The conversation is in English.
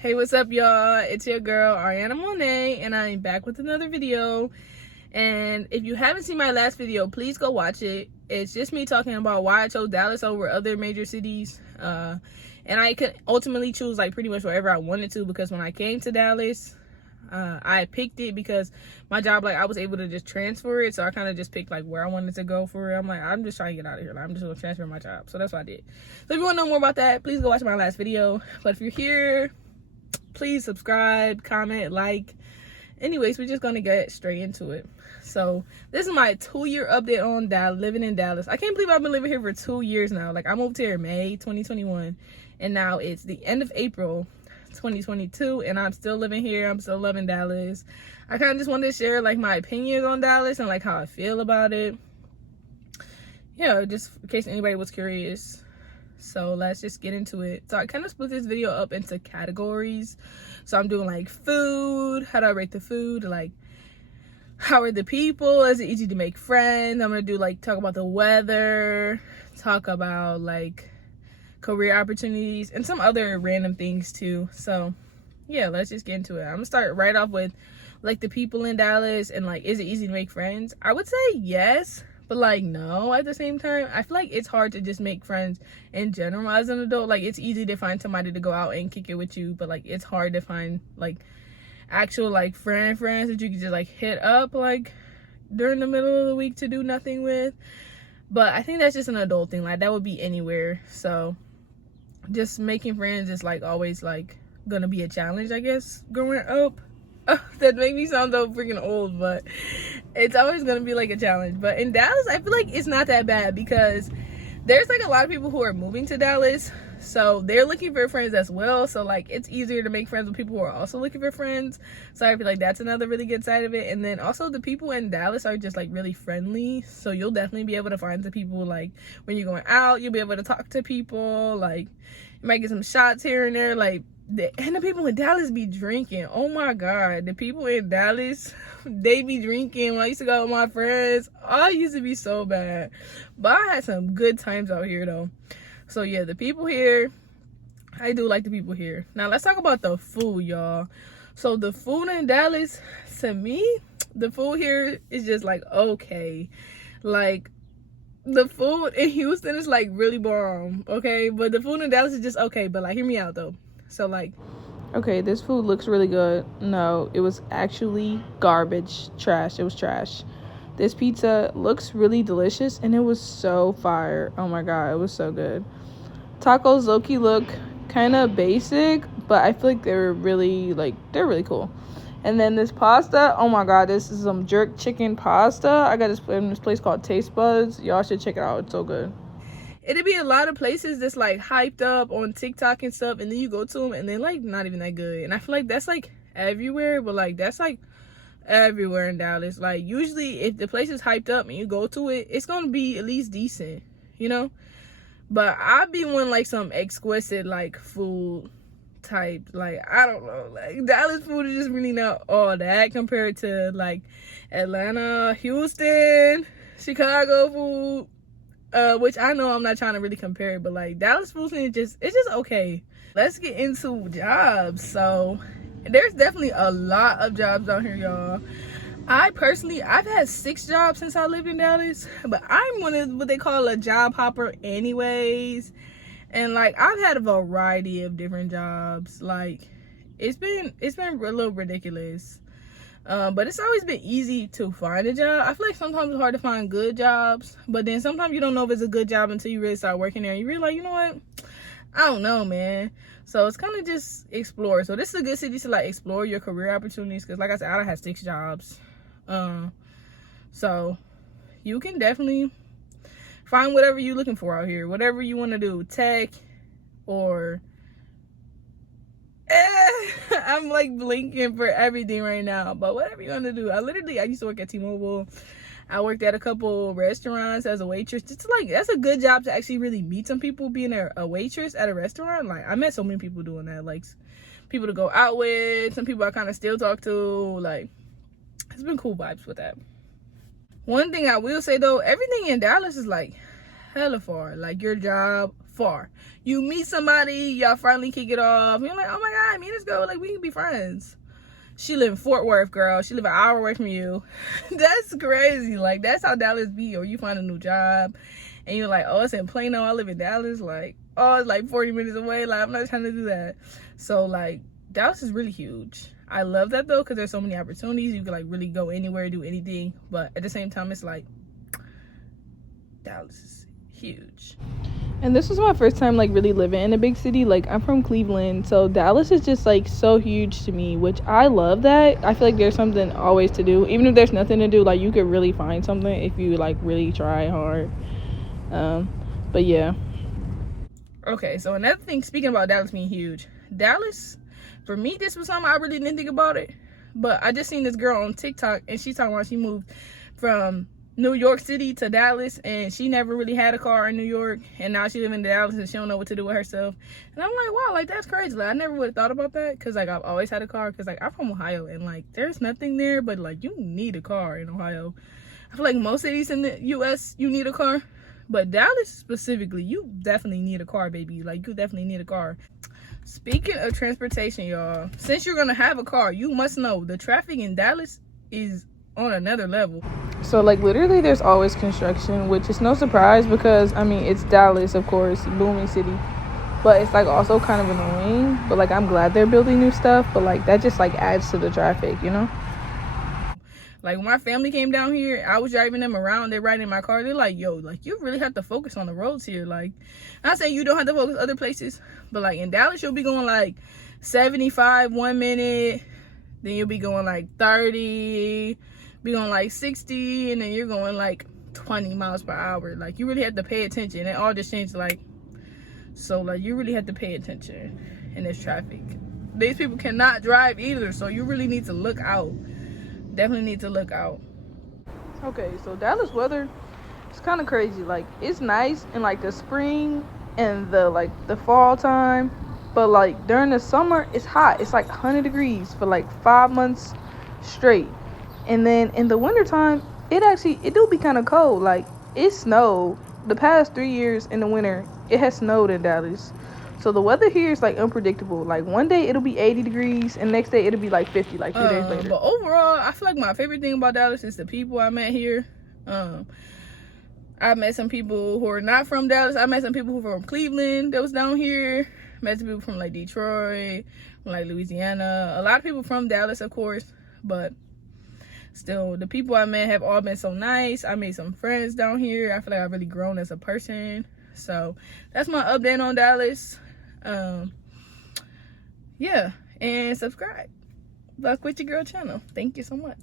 Hey, what's up, y'all? It's your girl Ariana Monet, and I'm back with another video. And if you haven't seen my last video, please go watch it. It's just me talking about why I chose Dallas over other major cities. And I could ultimately choose like pretty much wherever I wanted to, because when I came to Dallas, I picked it because my job, like, I was able to just transfer it. So I kind of just picked like where I wanted to go for it. I'm like, I'm just trying to get out of here. Like, I'm just gonna transfer my job. So that's what I did. So if you want to know more about that, please go watch my last video. But if you're here, please subscribe, comment, like. Anyways, we're just gonna get straight into it. So this is my 2-year update on living in Dallas. I can't believe I've been living here for 2 years now. Like, I moved here in May 2021, and now it's the end of April 2022, and I'm still living here. I'm still loving Dallas. I kind of just wanted to share like my opinions on Dallas and like how I feel about it. Yeah, just in case anybody was curious. So let's just get into it. So I kind of split this video up into categories. So I'm doing like food, how do I rate the food, like how are the people, is it easy to make friends. I'm gonna do like talk about the weather, talk about like career opportunities, and some other random things too. So yeah, let's just get into it. I'm gonna start right off with like the people in Dallas and like, is it easy to make friends? I would say yes, but like no at the same time. I feel like it's hard to just make friends in general as an adult. Like, it's easy to find somebody to go out and kick it with you, but like it's hard to find like actual like friends that you can just like hit up like during the middle of the week to do nothing with. But I think that's just an adult thing. Like, that would be anywhere. So just making friends is like always like gonna be a challenge, I guess, growing up. That made me sound so freaking old, but it's always gonna be like a challenge. But in Dallas, I feel like it's not that bad because there's like a lot of people who are moving to Dallas, so they're looking for friends as well. So like, it's easier to make friends with people who are also looking for friends. So I feel like that's another really good side of it. And then also the people in Dallas are just like really friendly, so you'll definitely be able to find some people, like when you're going out, you'll be able to talk to people. Like, you might get some shots here and there. Like, and the people in Dallas be drinking. Oh my god, the people in Dallas, they be drinking. When I used to go with my friends, I used to be so bad, but I had some good times out here though. So yeah, the people here, I do like the people here. Now let's talk about the food, y'all. So the food in Dallas, to me, the food here is just like okay. Like, the food in Houston is like really bomb, okay, but the food in Dallas is just okay. But like, hear me out though. So like, okay, this food looks really good. No, it was actually garbage. Trash. It was trash. This pizza looks really delicious, and it was so fire. Oh my god, it was so good. Tacos low-key look kind of basic, but I feel like they're really cool. And then this pasta, oh my god, this is some jerk chicken pasta. I got this from this place called Taste Buds. Y'all should check it out. It's so good. It'd be a lot of places that's like hyped up on TikTok and stuff, and then you go to them and they're like not even that good. And I feel like that's like everywhere, but like that's like everywhere in Dallas. Like, usually if the place is hyped up and you go to it, it's gonna be at least decent, you know. But I'd be wanting like some exquisite like food type, like, I don't know, like Dallas food is just really not all that compared to like Atlanta, Houston, Chicago food. Which I know I'm not trying to really compare it, but like Dallas food is just, it's just okay. Let's get into jobs. So there's definitely a lot of jobs out here, y'all. I've had 6 jobs since I lived in Dallas, but I'm one of what they call a job hopper anyways. And like, I've had a variety of different jobs. Like, it's been a little ridiculous. But it's always been easy to find a job. I feel like sometimes it's hard to find good jobs, but then sometimes you don't know if it's a good job until you really start working there and you realize, you know what, I don't know, man. So it's kind of just explore. So this is a good city to like explore your career opportunities, because like I said, I had 6 jobs. So you can definitely find whatever you're looking for out here, whatever you want to do, tech or I'm like blinking for everything right now, but whatever you want to do. I used to work at T-Mobile. I worked at a couple restaurants as a waitress. It's like, that's a good job to actually really meet some people, being a waitress at a restaurant. Like, I met so many people doing that, like people to go out with, some people I kind of still talk to. Like, it's been cool vibes with that. One thing I will say though, everything in Dallas is like hella far. Like, your job far. You meet somebody, y'all finally kick it off. You're like, oh my God, me and this girl, like, we can be friends. She live in Fort Worth, girl. She live an hour away from you. That's crazy. Like, that's how Dallas be. Or you find a new job and you're like, oh, it's in Plano. I live in Dallas. Like, oh, it's like 40 minutes away. Like, I'm not trying to do that. So, like, Dallas is really huge. I love that, though, because there's so many opportunities. You can, like, really go anywhere, do anything. But at the same time, it's like, Dallas is huge. And this was my first time, like, really living in a big city. Like, I'm from Cleveland, so Dallas is just, like, so huge to me, which I love that. I feel like there's something always to do. Even if there's nothing to do, like, you could really find something if you, like, really try hard. But, yeah. Okay, so another thing, speaking about Dallas being huge. Dallas, for me, this was something I really didn't think about it. But I just seen this girl on TikTok, and she's talking about she moved from New York City to Dallas, and she never really had a car in New York, and now she live in Dallas and she don't know what to do with herself. And I'm like, wow, like, that's crazy. Like, I never would have thought about that, because, like, I've always had a car, because, like, I'm from Ohio, and, like, there's nothing there, but, like, you need a car in Ohio. I feel like most cities in the U.S., you need a car, but Dallas specifically, you definitely need a car, baby. Like, you definitely need a car. Speaking of transportation, y'all, since you're gonna have a car, you must know the traffic in Dallas is on another level. So, like, literally there's always construction, which is no surprise because, I mean, it's Dallas, of course, booming city, but it's, like, also kind of annoying. But, like, I'm glad they're building new stuff, but, like, that just, like, adds to the traffic, you know? Like, when my family came down here, I was driving them around, they're riding in my car, they're like, yo, like, you really have to focus on the roads here. Like, I'm not saying you don't have to focus other places, but, like, in Dallas, you'll be going, like, 75 1 minute, then you'll be going, like, 30, be on like 60, and then you're going like 20 miles per hour. Like, you really have to pay attention. It all just changed, like, so, like, you really have to pay attention in this traffic. These people cannot drive either, so you really need to look out. Definitely need to look out. Okay, so Dallas weather, it's kind of crazy. Like, it's nice in, like, the spring and the, like, the fall time, but, like, during the summer, it's hot. It's like 100 degrees for like 5 months straight. And then in the wintertime, it do be kind of cold. Like, it snowed. The past 3 years in the winter, it has snowed in Dallas. So the weather here is, like, unpredictable. Like, one day it'll be 80 degrees, and next day it'll be, like, 50, like, 2 days later. But overall, I feel like my favorite thing about Dallas is the people I met here. I met some people who are not from Dallas. I met some people who were from Cleveland that was down here. Met some people from, like, Detroit, from, like, Louisiana. A lot of people from Dallas, of course, but still, the people I met have all been so nice. I made some friends down here. I feel like I've really grown as a person. So that's my update on Dallas. Yeah, and subscribe. Buck with your girl channel. Thank you so much.